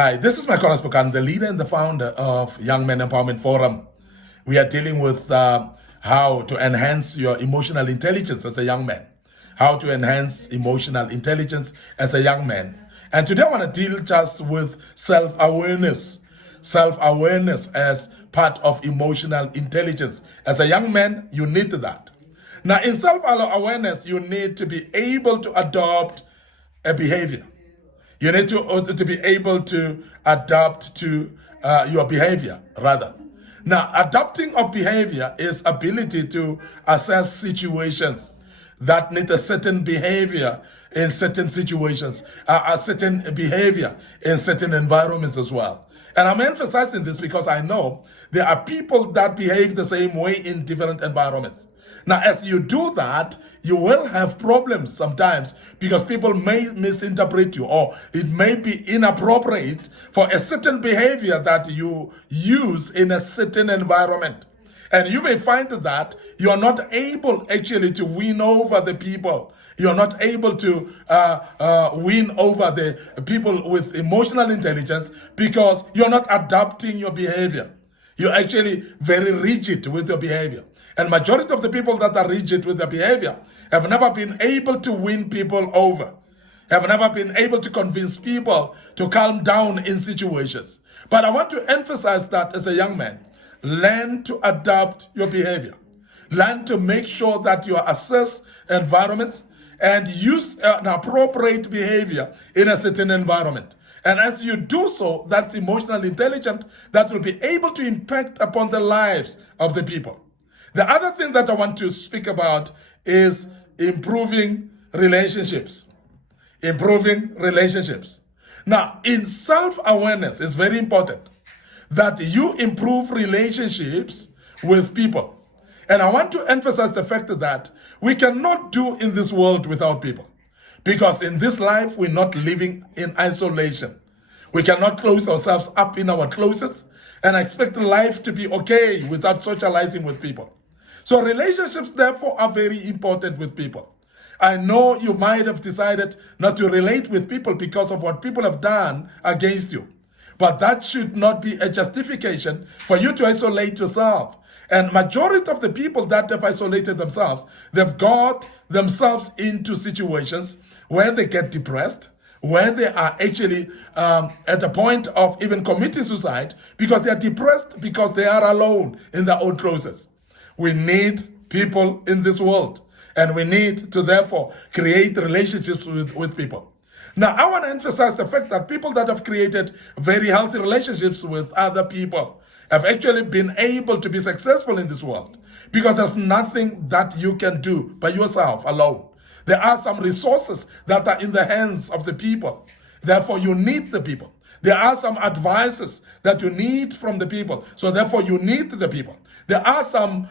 Hi, this is my correspondent, the leader and the founder of Young Men Empowerment Forum. We are dealing with how to enhance your emotional intelligence as a young man, how to enhance emotional intelligence as a young man. And today I want to deal just with self-awareness as part of emotional intelligence. As a young man, you need that. Now, in self-awareness, you need to be able to adopt a behavior. You need to be able to adapt to your behavior, rather. Now, adapting of behavior is ability to assess situations that need a certain behavior in certain situations, a certain behavior in certain environments as well. And I'm emphasizing this because I know there are people that behave the same way in different environments. Now, as you do that, you will have problems sometimes because people may misinterpret you, or it may be inappropriate for a certain behavior that you use in a certain environment. And you may find that you are not able actually to win over the people. You are not able to win over the people with emotional intelligence because you're not adapting your behavior. You're actually very rigid with your behavior. And majority of the people that are rigid with their behavior have never been able to win people over, have never been able to convince people to calm down in situations. But I want to emphasize that as a young man, learn to adapt your behavior. Learn to make sure that you assess environments and use an appropriate behavior in a certain environment. And as you do so, that's emotional intelligence that will be able to impact upon the lives of the people. The other thing that I want to speak about is improving relationships. Improving relationships. Now, in self-awareness, it's very important that you improve relationships with people. And I want to emphasize the fact that we cannot do in this world without people. Because in this life, we're not living in isolation. We cannot close ourselves up in our closets and expect life to be okay without socializing with people. So relationships, therefore, are very important with people. I know you might have decided not to relate with people because of what people have done against you. But that should not be a justification for you to isolate yourself. And majority of the people that have isolated themselves, they've got themselves into situations where they get depressed, where they are actually at a point of even committing suicide because they are depressed because they are alone in their own closets. We need people in this world, and we need to therefore create relationships with people. Now, I want to emphasize the fact that people that have created very healthy relationships with other people have actually been able to be successful in this world because there's nothing that you can do by yourself alone. There are some resources that are in the hands of the people. Therefore, you need the people. There are some advices that you need from the people. So therefore, you need the people. There are some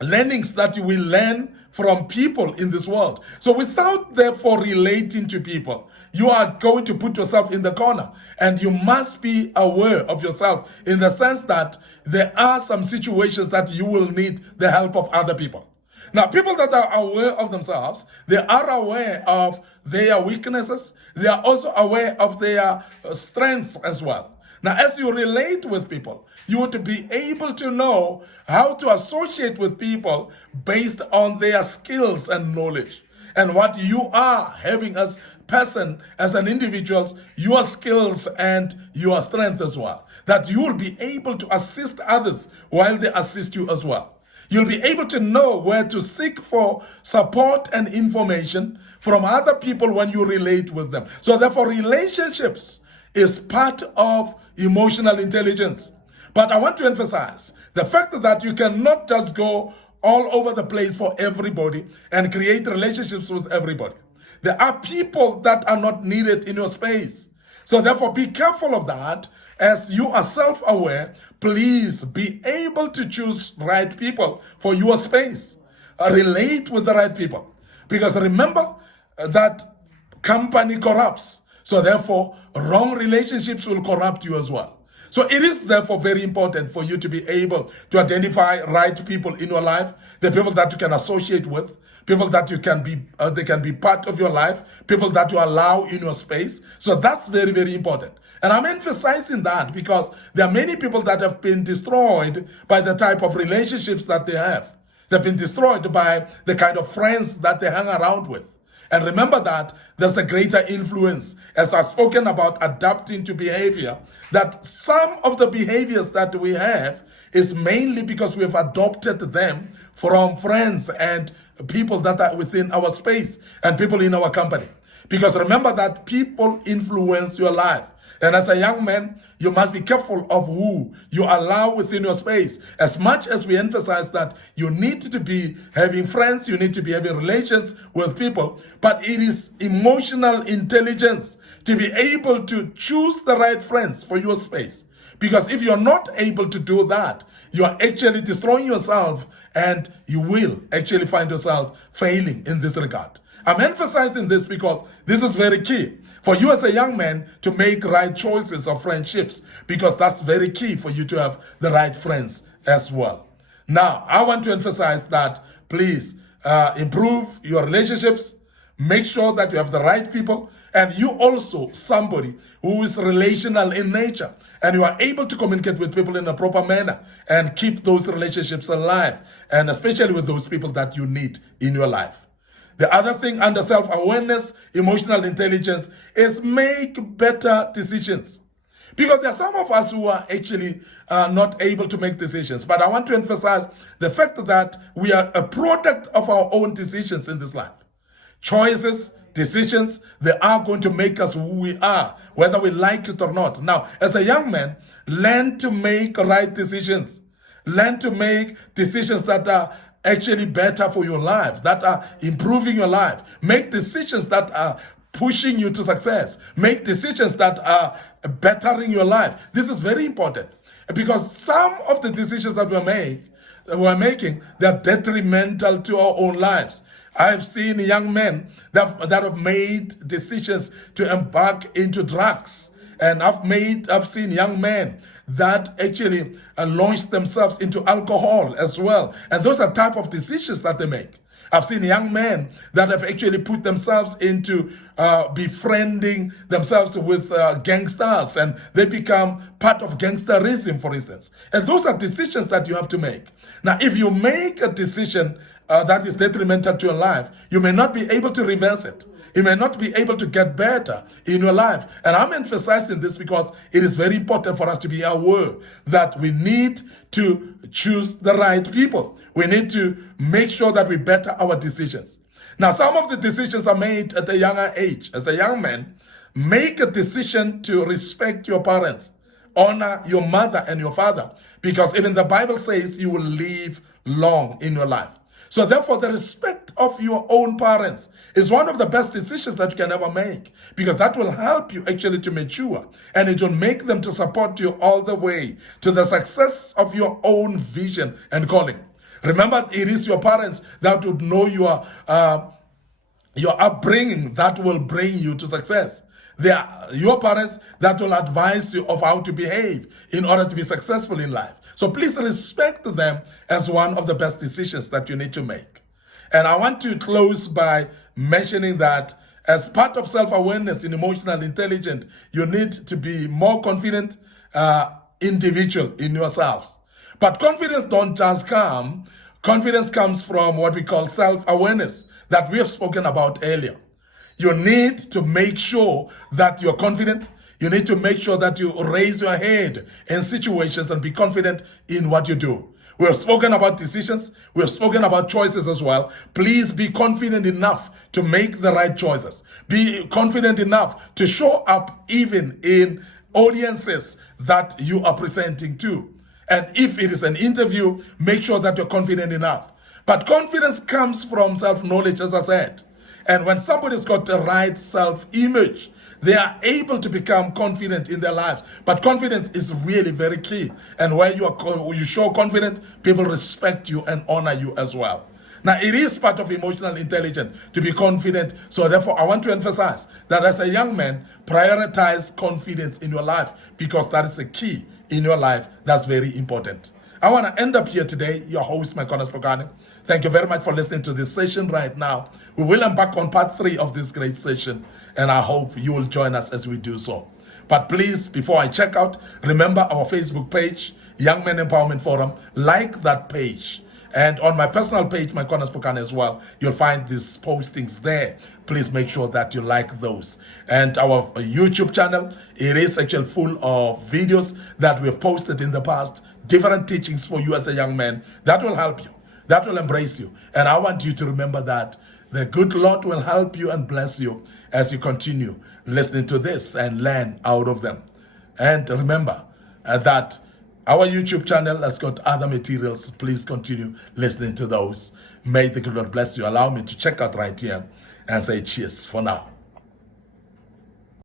learnings that you will learn from people in this world. So without therefore relating to people, you are going to put yourself in the corner, and you must be aware of yourself in the sense that there are some situations that you will need the help of other people. Now, people that are aware of themselves, they are aware of their weaknesses. They are also aware of their strengths as well. Now, as you relate with people, you would be able to know how to associate with people based on their skills and knowledge. And what you are having as person, as an individual, your skills and your strength as well. That you will be able to assist others while they assist you as well. You'll be able to know where to seek for support and information from other people when you relate with them. So therefore, relationships is part of emotional intelligence. But I want to emphasize the fact that you cannot just go all over the place for everybody and create relationships with everybody. There are people that are not needed in your space. So therefore, be careful of that. As you are self-aware, please be able to choose right people for your space. Relate with the right people. Because remember that company corrupts. So therefore, wrong relationships will corrupt you as well. So it is therefore very important for you to be able to identify right people in your life, the people that you can associate with, people that you can be, they can be part of your life, people that you allow in your space. So that's very, very important. And I'm emphasizing that because there are many people that have been destroyed by the type of relationships that they have. They've been destroyed by the kind of friends that they hang around with. And remember that there's a greater influence, as I've spoken about adapting to behavior, that some of the behaviors that we have is mainly because we have adopted them from friends and people that are within our space and people in our company. Because remember that people influence your life. And as a young man, you must be careful of who you allow within your space. As much as we emphasize that you need to be having friends, you need to be having relations with people, but it is emotional intelligence to be able to choose the right friends for your space. Because if you're not able to do that, you are actually destroying yourself and you will actually find yourself failing in this regard. I'm emphasizing this because this is very key for you as a young man to make right choices of friendships, because that's very key for you to have the right friends as well. Now, I want to emphasize that please improve your relationships, make sure that you have the right people, and you also somebody who is relational in nature, and you are able to communicate with people in a proper manner and keep those relationships alive, and especially with those people that you need in your life. The other thing under self-awareness, emotional intelligence, is make better decisions. Because there are some of us who are actually not able to make decisions. But I want to emphasize the fact that we are a product of our own decisions in this life. Choices, decisions, they are going to make us who we are, whether we like it or not. Now, as a young man, learn to make right decisions. Learn to make decisions that are actually better for your life, that are improving your life. Make decisions that are pushing you to success. Make decisions that are bettering your life. This is very important because some of the decisions that we're making, they're detrimental to our own lives. I've seen young men that have made decisions to embark into drugs. And I've seen young men that actually launched themselves into alcohol as well. And those are type of decisions that they make. I've seen young men that have actually put themselves into befriending themselves with gangsters, and they become part of gangsterism, for instance. And those are decisions that you have to make. Now, if you make a decision that is detrimental to your life, you may not be able to reverse it. You may not be able to get better in your life. And I'm emphasizing this because it is very important for us to be aware that we need to choose the right people. We need to make sure that we better our decisions. Now, some of the decisions are made at a younger age. As a young man, make a decision to respect your parents. Honor your mother and your father, because even the Bible says you will live long in your life. So therefore, the respect of your own parents is one of the best decisions that you can ever make, because that will help you actually to mature, and it will make them to support you all the way to the success of your own vision and calling. Remember, it is your parents that would know your upbringing that will bring you to success. They are your parents that will advise you of how to behave in order to be successful in life. So please respect them as one of the best decisions that you need to make. And I want to close by mentioning that as part of self-awareness in emotional intelligence, you need to be more confident individual in yourselves. But confidence don't just come. Confidence comes from what we call self-awareness that we have spoken about earlier. You need to make sure that you're confident. You need to make sure that you raise your head in situations and be confident in what you do. We have spoken about decisions. We have spoken about choices as well. Please be confident enough to make the right choices. Be confident enough to show up even in audiences that you are presenting to. And if it is an interview, make sure that you're confident enough. But confidence comes from self-knowledge, as I said. And when somebody's got the right self-image, they are able to become confident in their lives. But confidence is really very key. And where you show confidence, people respect you and honor you as well. Now, it is part of emotional intelligence to be confident. So therefore, I want to emphasize that as a young man, prioritize confidence in your life, because that is the key in your life. That's very important. I want to end up here today. Your host, my Spokane. Thank you very much for listening to this session right now. We will embark on part 3 of this great session, and I hope you will join us as we do so. But please, before I check out, remember our Facebook page, Young Men Empowerment Forum. Like that page. And on my personal page, my Spokane as well, you'll find these postings there. Please make sure that you like those. And our YouTube channel, it is actually full of videos that we've posted in the past, different teachings for you as a young man. That will help you. That will embrace you. And I want you to remember that the good Lord will help you and bless you as you continue listening to this and learn out of them. And remember that our YouTube channel has got other materials. Please continue listening to those. May the good Lord bless you. Allow me to check out right here and say cheers for now.